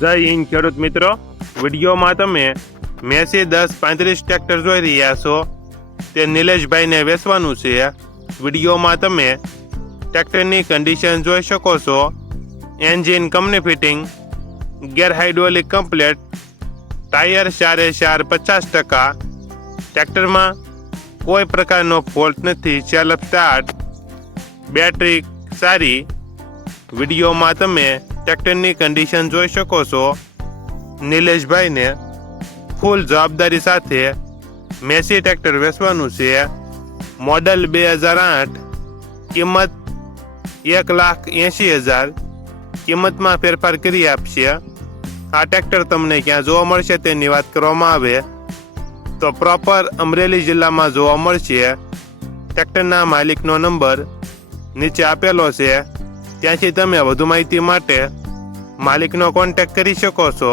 જય હિન્દ ખેડૂત મિત્રો, વિડીયોમાં તમે મેસી 1035 ટ્રેક્ટર જોઈ રહ્યા છો. તે નિલેશભાઈને વેચવાનું છે. વિડીયોમાં તમે ટ્રેક્ટરની કન્ડિશન જોઈ શકો છો. Engine company fitting, gear hydraulic complete, tyre 4/4 50%. ટ્રેક્ટરમાં કોઈ પ્રકારનો ફોલ્ટ નથી. સેલ્ફ સ્ટાર્ટ, બેટરી સારી. વિડીયોમાં તમે ટ્રેક્ટરની કન્ડિશન જોઈ શકો છો. નિલેશભાઈને ફૂલ જવાબદારી સાથે મેસી ટ્રેક્ટર વેચવાનું છે. મોડલ 2008, કિંમત 1,80,000. કિંમતમાં ફેરફાર કરી આપશે. આ ટ્રેક્ટર તમને ક્યાં જોવા મળશે તેની વાત કરવામાં આવે તો પ્રોપર અમરેલી જિલ્લામાં જોવા મળશે. ટ્રેક્ટરના માલિકનો નંબર નીચે આપેલો છે. ત્યાંથી તમે વધુ માહિતી માટે માલિકનો કોન્ટેક્ટ કરી શકો છો.